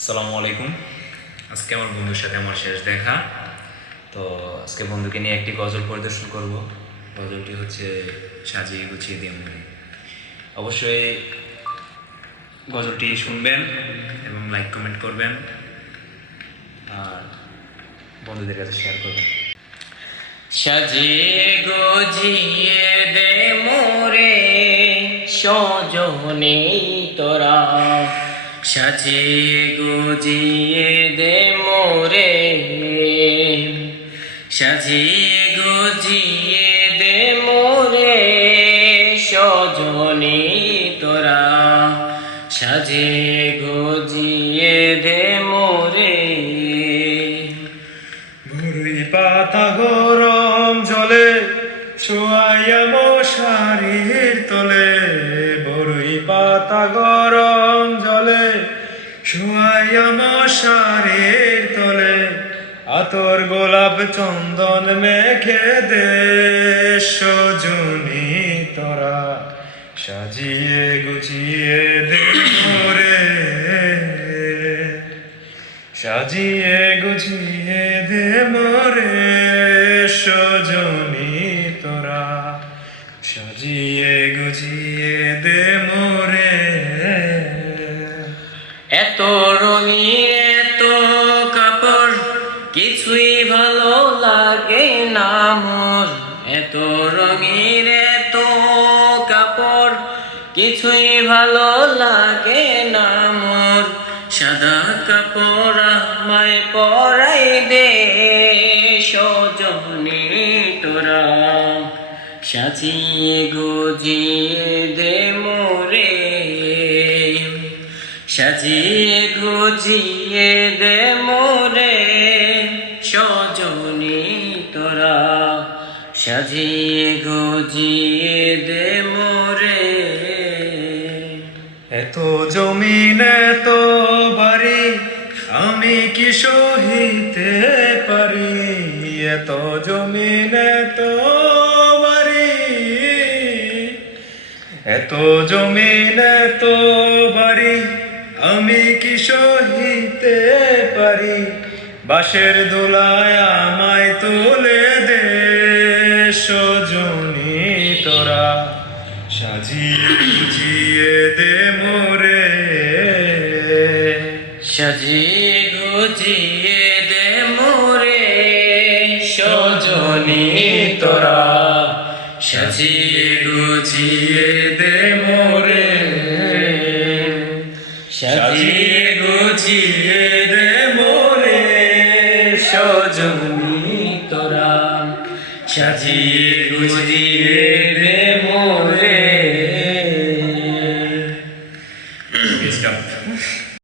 আসসালামু আলাইকুম। আজকে আমার বন্ধুর সাথে আমার শেষ দেখা। তো আজকে বন্ধুকে নিয়ে একটি গজল পরিদর্শন করব। গজলটি হচ্ছে সাজিয়ে গুছিয়ে দিয়ে মনে। অবশ্যই গজলটি শুনবেন এবং লাইক কমেন্ট করবেন আর বন্ধুদের কাছে শেয়ার করবেন। সাজিয়ে গুছিয়ে দে মোরে সজনে তোরা, সাজিয়ে গুজিয়ে দে মোরে, সাজিয়ে গুজিয়ে দে মোরে সজনে তোরা, সাজিয়ে গুজিয়ে দে মোরে। ভুরুই পাতা গরম জলে শোয়াইয়া মশারির তলে, বরুই পাতা গরম জলে শোয়াইয়া মশারির তলে, আতর গোলাপ চন্দন মেখে দে সজনী তোরা, সাজিয়ে গুছিয়ে দে মোরে, সাজিয়ে গুছিয়ে দে মোরে সজনী তোরা, সাজিয়ে গুছিয়ে দে মোরে। এত রঙিন এত কাপড় কিছুই ভালো লাগে না মোর, এত রঙিন এত কাপড় কিছুই ভালো লাগে না মোর, সাদা কাপড় আমায় পরাই দে সজনী তোরা, সাজিয়ে গুজিয়ে দে মোরে, সাজিয়ে গুজিয়ে দে মোরে সজনী তোরা, সাজিয়ে গুজিয়ে দে মোরে। এত জমিন এত বাড়ি আমি কি সহিতে পারি, এত জমিন এত বাড়ি, এত জমিন এত বাড়ি আমি কি সহিতে পারি, বাঁশের দোলায় আমায় তুলে দে সজনী তোরা, সাজিয়ে গুছিয়ে দে মোরে, সাজিয়ে গুজিয়ে দে মোরে সজনী তোরা, সাজিয়ে গুজিয়ে দে মোরে, সাজিয়ে গুজিয়ে দে মোরে সজনী তোরা, সাজিয়ে গুজিয়ে দে